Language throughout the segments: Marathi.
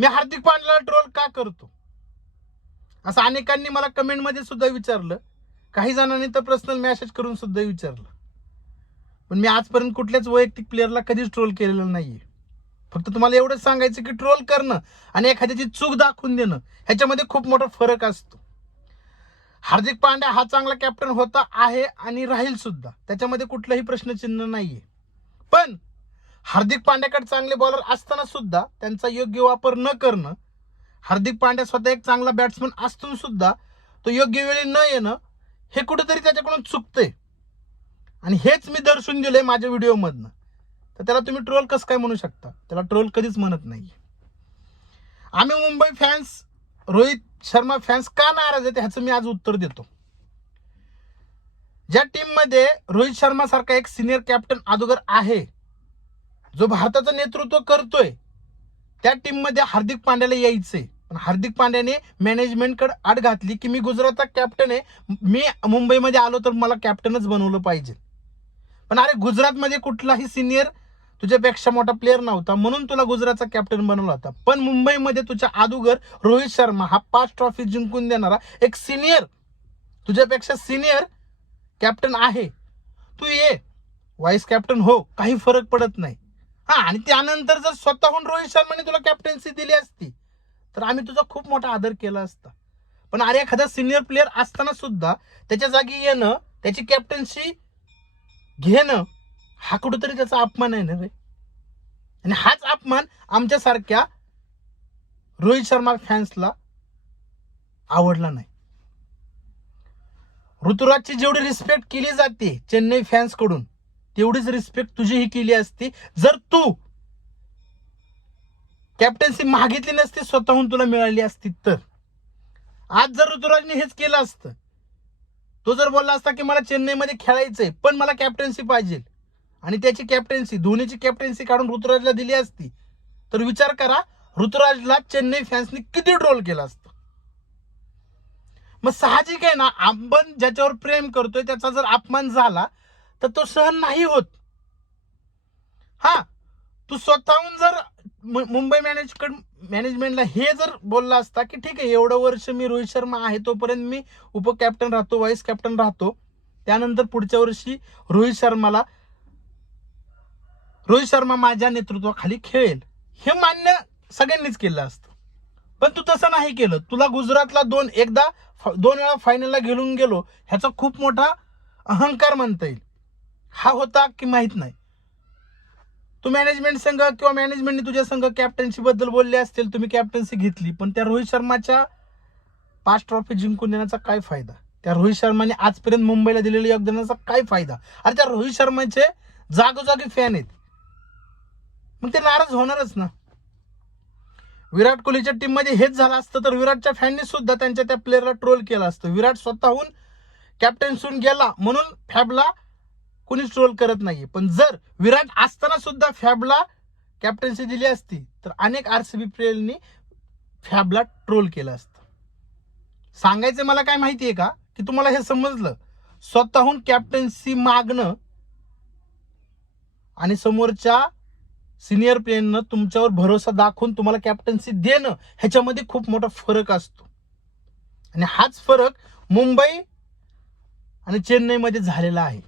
मी हार्दिक पांड्याला ट्रोल का करतो असं अनेकांनी मला कमेंट मध्ये सुद्धा विचारलं, काही जणांनी तर पर्सनल मेसेज करून सुद्धा विचारलं. पण मी आजपर्यंत कुठल्याच वैयक्तिक प्लेअरला कधीच ट्रोल केलेलं नाहीये. फक्त तुम्हाला एवढंच सांगायचं की ट्रोल करणं आणि एखाद्याची चूक दाखवून देणं ह्याच्यामध्ये खूप मोठा फरक असतो. हार्दिक पांड्या हा चांगला कॅप्टन होता, आहे आणि राहील सुद्धा, त्याच्यामध्ये कुठलंही प्रश्नचिन्ह नाहीये. पण हार्दिक पांड्याकडे चांगले बॉलर असताना सुद्धा त्यांचा योग्य वापर न करणं, हार्दिक पांड्या स्वतः एक चांगला बॅट्समन असून सुद्धा तो योग्य वेळी न येणं, हे कुठेतरी त्याच्याकडून चुकतंय. आणि हेच मी दर्शून दिलंय माझ्या व्हिडिओमधनं. तर त्याला तुम्ही ट्रोल कसं काय म्हणू शकता? त्याला ट्रोल कधीच म्हणत नाही. आम्ही मुंबई फॅन्स, रोहित शर्मा फॅन्स का नाराज आहेत ह्याचं मी आज उत्तर देतो. ज्या टीम मध्ये रोहित शर्मा सारखा एक सिनियर कॅप्टन अगोदर आहे, जो भारताचं नेतृत्व करतोय, त्या टीम मध्ये हार्दिक पांड्याला यायचंय. पण हार्दिक पांड्याने मॅनेजमेंटकडे आड घातली की मी गुजरातचा कॅप्टन आहे, मी मुंबईमध्ये आलो तर मला कॅप्टनच बनवलं पाहिजे. पण अरे गुजरातमध्ये कुठलाही सिनियर तुझ्यापेक्षा मोठा प्लेअर नव्हता, म्हणून तुला गुजरातचा कॅप्टन बनवला होता. पण मुंबईमध्ये तुझ्या अगोदर रोहित शर्मा हा 5 ट्रॉफी जिंकून देणारा एक सिनियर, तुझ्यापेक्षा सिनियर कॅप्टन आहे. तू ये, व्हाईस कॅप्टन हो, काही फरक पडत नाही. हा, आणि त्यानंतर जर स्वतःहून रोहित शर्माने तुला कॅप्टन्सी दिली असती तर आम्ही तुझा खूप मोठा आदर केला असता. पण अरे एखादा सिनियर प्लेअर असताना सुद्धा त्याच्या जागी येणं, त्याची कॅप्टन्सी घेणं, हा कुठेतरी त्याचा अपमान आहे ना रे. आणि हाच अपमान आमच्यासारख्या रोहित शर्मा फॅन्सला आवडला नाही. ऋतुराजची जेवढी रिस्पेक्ट केली जाते चेन्नई फॅन्स कडून, तेवढीच रिस्पेक्ट तुझीही केली असती जर तू कॅप्टन्सी मागितली नसती, स्वतःहून तुला मिळाली असती तर. आज जर ऋतुराजने हेच केलं असतं, तो जर बोलला असता की मला चेन्नईमध्ये खेळायचंय पण मला कॅप्टन्सी पाहिजे, आणि त्याची कॅप्टन्सी, धोनीची कॅप्टन्सी काढून ऋतुराजला दिली असती, तर विचार करा ऋतुराजला चेन्नई फॅन्सनी किती ट्रोल केलं असतं. मग साहजिक आहे ना, आपण ज्याच्यावर प्रेम करतोय त्याचा जर अपमान झाला तर तो सहन नाही होत. हा, तू स्वतःहून जर मुंबई मॅनेजमेंटला हे जर बोलला असता की ठीक आहे, एवढं वर्ष मी रोहित शर्मा आहे तोपर्यंत मी उपकॅप्टन राहतो, व्हाईस कॅप्टन राहतो, त्यानंतर पुढच्या वर्षी रोहित शर्मा माझ्या नेतृत्वाखाली खेळेल, हे मान्य सगळ्यांनीच केलं असतं. पण तू तसं नाही केलं. तुला गुजरातला दोन वेळा फायनलला घेऊन गेलो, ह्याचा खूप मोठा अहंकार म्हणता येईल. हा होता की माहित नाही. तू मॅनेजमेंट संघ किंवा मॅनेजमेंटने तुझ्या संघ कॅप्टन्सी बद्दल बोलले असतील, तुम्ही कॅप्टन्सी घेतली, पण त्या रोहित शर्माच्या 5 ट्रॉफी जिंकून देण्याचा काय फायदा? त्या रोहित शर्माने आजपर्यंत मुंबईला दिलेल्या योगदानाचा काय फायदा? अरे त्या रोहित शर्माचे जागोजागी फॅन आहेत, मग ते नाराज होणारच ना. विराट कोहलीच्या टीम मध्ये हेच झालं असतं तर विराटच्या फॅननी सुद्धा त्यांच्या त्या प्लेअरला ट्रोल केलं असतं. विराट स्वतःहून कॅप्टन्सीहून गेला म्हणून फॅबला कोणीच ट्रोल करत नाहीये. पण जर विराट असताना सुद्धा फॅबला कॅप्टन्सी दिली असती तर अनेक आरसीबी प्लेयरनी फॅबला ट्रोल केलं असतं. सांगायचं मला काय माहितीये का, की तुम्हाला हे समजलं, स्वतःहून कॅप्टन्सी मागणं आणि समोरच्या सिनियर प्लेयरनं तुमच्यावर भरोसा दाखवून तुम्हाला कॅप्टन्सी देणं, ह्याच्यामध्ये खूप मोठा फरक असतो. आणि हाच फरक मुंबई आणि चेन्नईमध्ये झालेला आहे.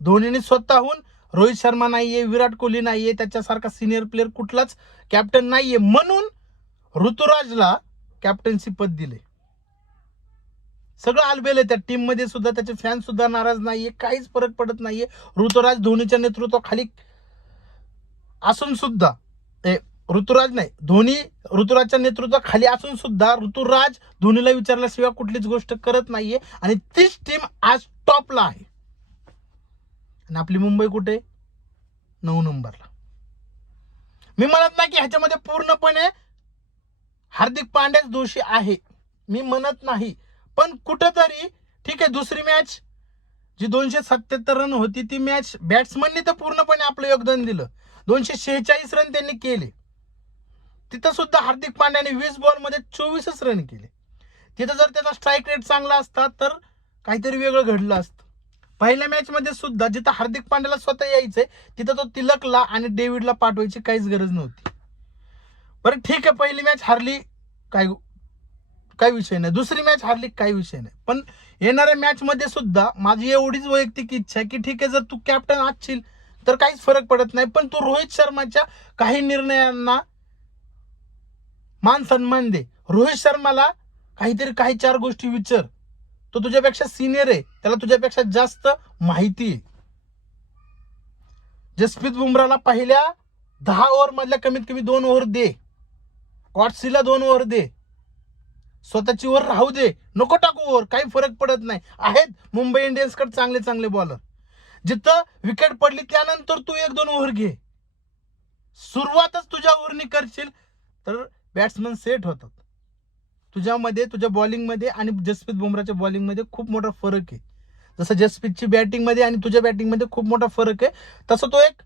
धोनीने स्वतःहून, रोहित शर्मा नाहीये, विराट कोहली नाहीये, त्याच्यासारखा सिनियर प्लेअर कुठलाच कॅप्टन नाहीये, म्हणून ऋतुराजला कॅप्टन्सी पद दिले. सगळं आलबेल आहे त्या टीम मध्ये सुद्धा, त्याचे फॅन सुद्धा नाराज नाहीये, काहीच फरक पडत नाहीये. ऋतुराज धोनीच्या नेतृत्वाखाली असून सुद्धा, ऋतुराज नाही, धोनी ऋतुराजच्या नेतृत्वाखाली असून सुद्धा ऋतुराज धोनीला विचारल्याशिवाय कुठलीच गोष्ट करत नाहीये. आणि तीच टीम आज टॉपला आहे. आणि आपली मुंबई कुठे? 9 नंबरला. मी म्हणत नाही की ह्याच्यामध्ये पूर्णपणे हार्दिक पांड्याच दोषी आहे, मी म्हणत नाही. पण कुठंतरी ठीक आहे, दुसरी मॅच जी 277 रन होती ती मॅच बॅट्समननी तर पूर्णपणे आपलं योगदान दिलं. 246 रन त्यांनी केले. तिथं सुद्धा हार्दिक पांड्याने 20 बॉलमध्ये 24च रन केले. तिथं जर त्याचा स्ट्राईक रेट चांगला असता तर काहीतरी वेगळं घडलं असतं. पहिल्या मॅच मध्ये सुद्धा जिथं हार्दिक पांड्याला स्वतः यायचंय तिथं तो तिलकला आणि डेव्हिडला पाठवायची काहीच गरज नव्हती. बरं ठीक आहे, पहिली मॅच हारली, काय काय विषय नाही, दुसरी मॅच हारली, काही विषय नाही, पण येणाऱ्या मॅच मध्ये सुद्धा माझी एवढीच वैयक्तिक इच्छा आहे की ठीक आहे, जर तू कॅप्टन असशील तर काहीच फरक पडत नाही, पण तू रोहित शर्माच्या काही निर्णयांना मान सन्मान दे. रोहित शर्माला काहीतरी काही चार गोष्टी विचार, तो तुझ्यापेक्षा सिनियर आहे, त्याला तुझ्यापेक्षा जास्त माहिती आहे. जसप्रीत बुमराला पहिल्या 10 ओव्हर मधल्या कमीत कमी 2 ओव्हर दे, कॉट्सीला 2 ओव्हर दे, स्वतःची ओव्हर राहू दे, नको टाकू ओव्हर, काही फरक पडत नाही. आहेत मुंबई इंडियन्स कडे चांगले चांगले बॉलर, जिथं विकेट पडली त्यानंतर तू 1-2 ओव्हर घे. सुरुवातच तुझ्या ओव्हरनी करशील तर बॅट्समन सेट होतात. तुझ्यामध्ये, तुझ्या बॉलिंगमध्ये आणि जसप्रीत बुमराच्या बॉलिंगमध्ये खूप मोठा फरक आहे. जसं जसप्रीतची बॅटिंगमध्ये आणि तुझ्या बॅटिंगमध्ये खूप मोठा फरक आहे, तसं तो एक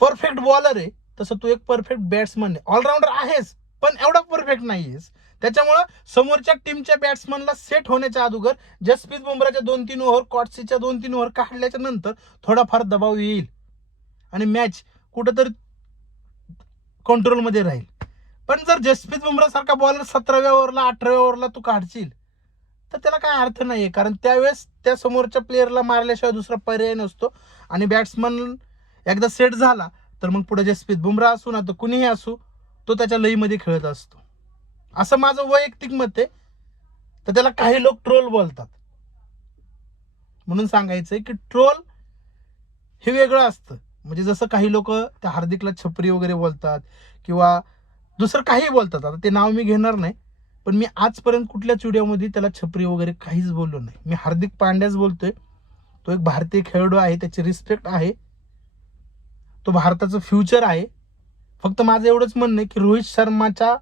परफेक्ट बॉलर आहे, तसं तू एक परफेक्ट बॅट्समन आहे. ऑलराऊंडर आहेस पण एवढा परफेक्ट नाहीयेस. त्याच्यामुळं समोरच्या टीमच्या बॅट्समनला सेट होण्याच्या अगोदर जसप्रीत बुमराच्या 2-3 ओव्हर, कॉट्सीच्या 2-3 ओव्हर काढल्याच्या नंतर थोडाफार दबाव येईल आणि मॅच कुठंतरी कंट्रोलमध्ये राहील. पण जर जसप्रीत बुमरा सारखा बॉलर 17व्या ओव्हरला, 18व्या ओव्हरला तू काढशील तर त्याला काय अर्थ नाहीये, कारण त्यावेळेस त्या समोरच्या प्लेअरला मारल्याशिवाय दुसरा पर्याय नसतो. आणि बॅट्समन एकदा सेट झाला तर मग पुढे जसप्रीत बुमरा असू ना तर कुणीही असू, तो त्याच्या लईमध्ये खेळत असतो, असं माझं वैयक्तिक मत आहे. तर त्याला काही लोक ट्रोल बोलतात, म्हणून सांगायचंय की ट्रोल हे वेगळं असतं. म्हणजे जसं काही लोक त्या हार्दिकला छपरी वगैरे बोलतात किंवा दुसरं काही बोलतात, आता ते नाव मी घेणार नाही, पण मी आजपर्यंत कुठल्याच व्हिडिओमध्ये त्याला छपरी वगैरे काहीच बोललो नाही. मी हार्दिक पांड्याच बोलतोय, तो एक भारतीय खेळाडू आहे, त्याची रिस्पेक्ट आहे, तो भारताचं फ्युचर आहे. फक्त माझं एवढंच म्हणणं आहे की रोहित शर्माच्या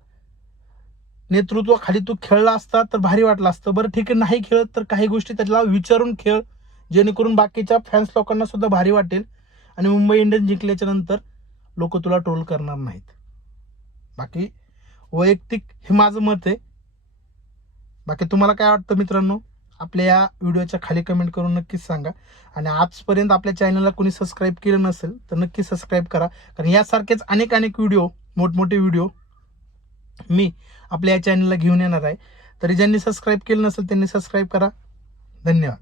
नेतृत्वाखाली तू खेळला असता तर भारी वाटलं असतं. बरं ठीक आहे, नाही खेळत तर काही गोष्टी त्याला विचारून खेळ, जेणेकरून बाकीच्या फॅन्स लोकांना सुद्धा भारी वाटेल आणि मुंबई इंडियन्स जिंकल्याच्या नंतर लोक तुला ट्रोल करणार नाहीत. बाकी वैयक्तिक हे माझं मत आहे. बाकी तुम्हाला काय वाटतं मित्रांनो, आपल्या या व्हिडिओच्या खाली कमेंट करून नक्कीच सांगा. आणि आजपर्यंत आपल्या चॅनलला कोणी सबस्क्राईब केलं नसेल तर नक्की सबस्क्राईब करा, कारण यासारखेच अनेक व्हिडिओ, मोठमोठे व्हिडिओ मी आपल्या या चॅनलला घेऊन येणार आहे. तरी ज्यांनी सबस्क्राईब केलं नसेल त्यांनी सबस्क्राईब करा. धन्यवाद.